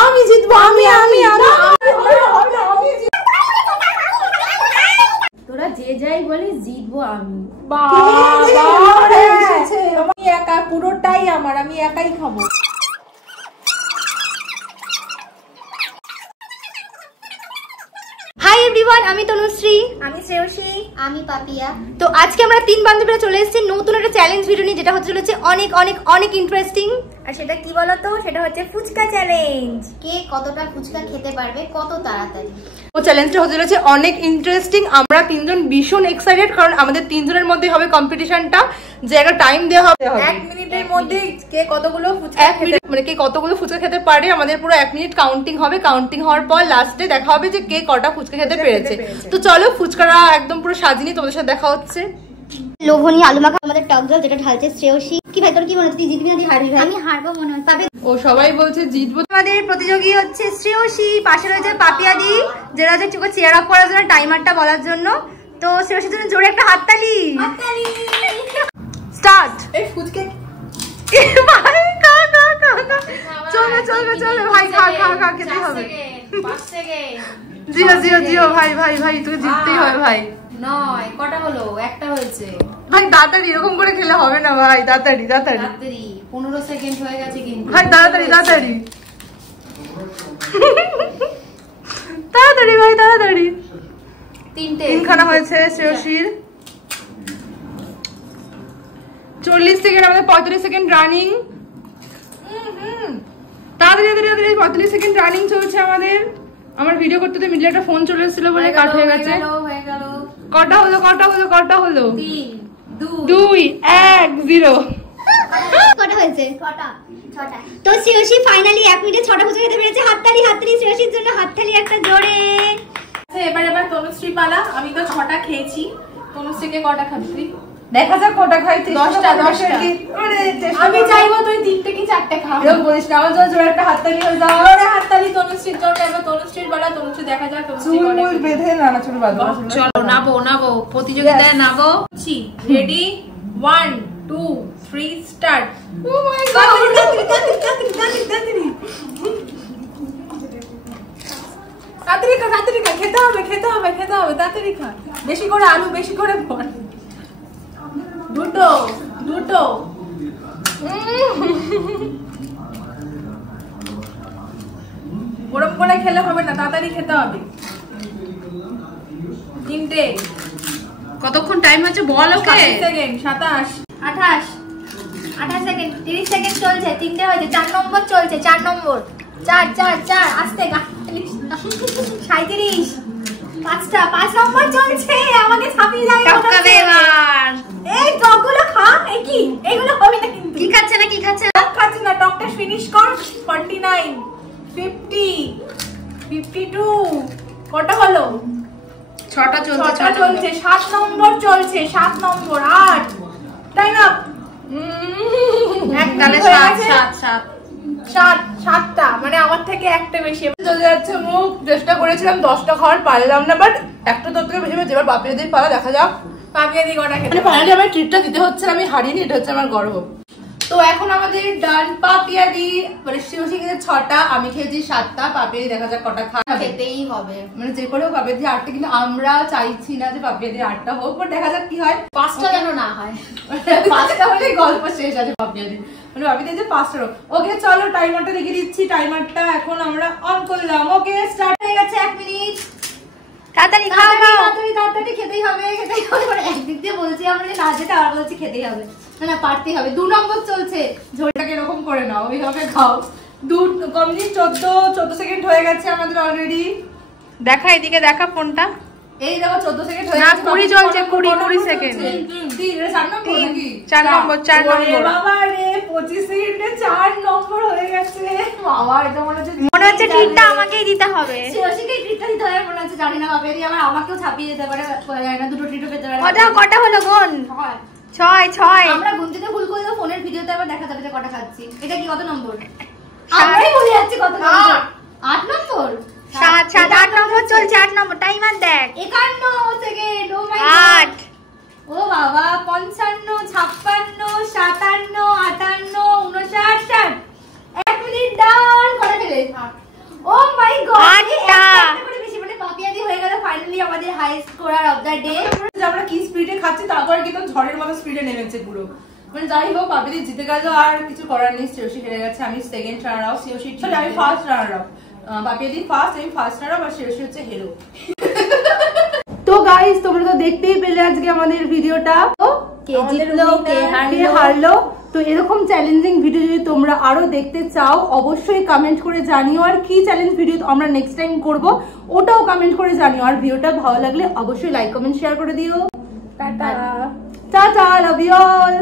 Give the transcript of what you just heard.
আমি জিতবো, আমি আমি আমি তোরা যে যাই বলিস জিতবো আমি। আমি একা, পুরোটাই আমার, আমি একাই খাবো। হাই এভরিওয়ান, আমি তনুশ্রী, আমি শ্রেয়সী, আমি পাপিয়া। তো আজকে আমরা তিন বান্ধবীরা চলে এসেছি নতুন একটা চ্যালেঞ্জ ভিডিও নিয়ে, যেটা হচ্ছে চলেছে অনেক অনেক অনেক ইন্টারেস্টিং। আর সেটা কি বলতো, সেটা হচ্ছে ফুচকা চ্যালেঞ্জ। কে কতটা ফুচকা খেতে পারবে কত তাড়াতাড়ি। ও চ্যালেঞ্জটা হতে চলেছে অনেক ইন্টারেস্টিং। আমরা তিনজন ভীষণ এক্সাইটেড, কারণ আমাদের তিনজনের মধ্যে হবে কম্পিটিশনটা, যে একটা টাইম দেওয়া হবে 1 মিনিটের মধ্যে কে কতগুলো ফুচকা খেতে, মানে কে কতগুলো ফুচকা খেতে পারে। আমাদের পুরো 1 মিনিট কাউন্টিং হবে। কাউন্টিং হওয়ার পর লাস্টে দেখা হবে যে কে কটা ফুচকা খেতে পেরেছে। তো চলো ফুচকাটা একদম পুরো সাজিয়ে তোমাদের সাথে দেখা হচ্ছে। লোভনীয় আলু মাখা, আমাদের টক জল যেটা ঢালছে শ্রেয়সী। কি ভাই তোর কি মনে হচ্ছে, তুই জিতবি না তুই হারবি? আমি হারবো মনে হয়। তবে ও সবাই বলছে জিতবো। আমাদের প্রতিযোগী হচ্ছে শ্রেয়সী, পাশে রয়েছে পাপিয়াদি, যেটা হচ্ছে চোখে চেয়ার আপ করার জন্য, টাইমারটা বলার জন্য। তো শ্রেয়সীর জন্য জোরে একটা হাততালি। স্টার্ট। এই ফুচকা ভাই খা খা খা খা, চলবে চলবে চলবে ভাই, খা খা খা, খেতে হবে। 5 সেকেন্ড। জিও জিও জিও ভাই ভাই ভাই, তুই জিততেই হবে ভাই। 9 কটা হলো? একটা হয়েছে ভাই তাড়াতাড়ি, এরকম করে খেলে হবে না ভাই, তাড়াতাড়ি তাড়াতাড়ি। তাড়াতাড়ি, 15 সেকেন্ড হয়ে গেছে কিন্তু ভাই তাড়াতাড়ি তাড়াতাড়ি তাড়াতাড়ি ভাই তাড়াতাড়ি। 3খানা হয়েছে শ্রেয়সীর। 40 সেকেন্ড, আমাদের 45 সেকেন্ড রানিং। তাড়াতাড়ি তাড়াতাড়ি 45 সেকেন্ড রানিং চলছে আমাদের। আমার ভিডিও করতে তো মিডলে একটা ফোন চলে এসেছিল বলে কাট হয়ে গেছে। কটা হলো কটা হলো কটা হলো? 3 2 1 0। কটা হয়েছে? ছটা। তো শ্রেয়সী ফাইনালি 1 মিনিটে 6টা ফুচকা খেতে পেরেছে। হাততালি হাততালি শ্রেয়সীর জন্য, হাততালি একটা জোরে। এবার তনুশ্রী পালা। আমি তো 6টা খেয়েছি, তনুশ্রীকে কটা খাবি? দেখা যাক কটা খাইছি। 10টা। আমি চাইবো তুই 3টে কি 4টে খা। এরকম বলিস না, আমার জোরে একটা হাততালি হয়ে যাও। জোরে হাততালি তনুশ্রীর জন্য। এবার তনুশ্রীর পালা। তনুশ্রী দেখা যাক তনুশ্রী কটা চুল বেঁধে না চুল বাঁধো। চলো নাবো প্রতিযোগিতায় নাবো। Ready 1 2 3 start. Oh my god, তাড়াতাড়ি খা খেতে হবে তাড়াতাড়ি খা। বেশি করে আলু, বেশি করে ভর। দুটো গরম করে খেলে হবে না, তাড়াতাড়ি খেতে হবে। 3টে। কতক্ষণ টাইম হচ্ছে বল ওকে? 27 সেকেন্ড 27 28 সেকেন্ড 30 সেকেন্ড চলছে। 3টে হয়েছে, 4 নম্বর চলছে, 4 নম্বর 4 আস্তে 37 5 নম্বর চলছে। আমাকে ছাপিয়ে যায় টপকাবে এবার। এই টকগুলো খা। এই কি এগুলো হবে না কিন্তু। কি খাচ্ছে না টক খাচ্ছে না, টকটা ফিনিশ কর। 49 50 52 কটা হলো? 6টা চলছে। 7 নম্বর চলছে, 7 নম্বর 8। Time up. তাহলে 7টা, মানে আমার থেকে একটা বেশি চলে যাচ্ছে মুখ। চেষ্টা করেছিলাম 10টা খাওয়ার, পারলাম না, বাট একটা তোর থেকে বেশি হয়েছে। এবার বাপিয়াদের পালা, দেখা যাক পাপিয়াদি কটা খেতে। মানে ফাইনালি আমার ট্রিটটা দিতে হচ্ছে, আমি হারিনি, এটা হচ্ছে আমার গর্ব। তো এখন আমাদের ডান। পাপিয়াদি মানে শ্রেয়সী খেয়েছে 6টা, আমি খেয়েছি 7টা। পাপিয়াদি দেখা যাক কটা খাবে। খেতেই হবে, মানে যে করে হোক পাপিয়াদি 8টা, কিন্তু আমরা চাইছি না যে পাপিয়াদি 8টা হোক, বাট দেখা যাক কি হয়। 5টা যেন না হয়। 5টা হলে গল্প শেষ আছে পাপিয়াদি, মানে পাপিয়াদি যে 5টা হোক। ওকে চলো টাইমারটা দেখে দিচ্ছি। টাইমারটা এখন আমরা অন করলাম। ওকে স্টার্ট হয়ে গেছে। 1 মিনিট। তাড়াতাড়ি তাড়াতাড়ি খেতেই হবে। একদিক দিয়ে বলছি আমরা যে না যেটা, আর বলছি খেতেই হবে। না পারতেই হবে। 2 নম্বর চলছে। ঝোলটাকে এরকম করে নাও, ওইভাবে খাও। 2 মিনিট 14 সেকেন্ড হয়ে গেছে আমাদের অলরেডি। দেখা এদিকে, দেখা ফোনটা। এই দেখো 14 সেকেন্ড হয়ে না, গেছে। 20 চলছে, 20 সেকেন্ড। 4 নম্বর বাবা রে, 25 সেকেন্ডে 4 নম্বর হয়ে গেছে। বাবা, এটা মনে হচ্ছে ট্রিটটা আমাকেই দিতে হবে। শ্রেয়সীকে ট্রিটটা দিতে হবে মনে হচ্ছে, জানি না বাবা, এদি আবার আমাকেও ছাপিয়ে যেতে পারে, জানি না, দুটো ট্রিটও পেতে পারে। কটা হলো গুণ? 6 আমরা গুনতে ভুল করে দেব, ফোনের ভিডিওতে আবার দেখা যাবে যে কটা খাচ্ছি। এটা কি কত নম্বর? আমরাই বলে যাচ্ছি কত নম্বর। 8 নম্বর। 8 নম্বর চলছে। 8 নম্বর টাইমার দেখ। 51 সেকেন্ড। ও মাই 8 গড। ও বাবা, 55 56 57 58 59 60। 1 মিনিট ডান। কটা খেলে? The day. আমরা কি স্পিডে খাচ্ছি, তারপর কিন্তু ঝড়ের মতো স্পিডে নেমেছে পুরো। মানে যাই হোক, পাপিদি জিতে গেল, আর কিছু করার নেই। শ্রেয়সী হেরে গেছে, আমি সেকেন্ড রানার আপ, শ্রেয়সী আমি ফার্স্ট রানার আপ। পাপিদি ফার্স্ট, আমি ফার্স্ট রানার আপ, আর শ্রেয়সী হচ্ছে হিরো। তো গাইস, তোমরা তো দেখতেই পেলে আজকে আমাদের ভিডিওটা, কে জিতলো কে হারলো। তো এরকম চ্যালেঞ্জিং ভিডিও যদি তোমরা আরো দেখতে চাও, অবশ্যই কমেন্ট করে জানিও। আর কি চ্যালেঞ্জ ভিডিও আমরা নেক্সট টাইম করব, ওটাও কমেন্ট করে জানিও। আর ভিডিওটা ভালো লাগলে অবশ্যই লাইক কমেন্ট শেয়ার করে দিও। Tata, love you all.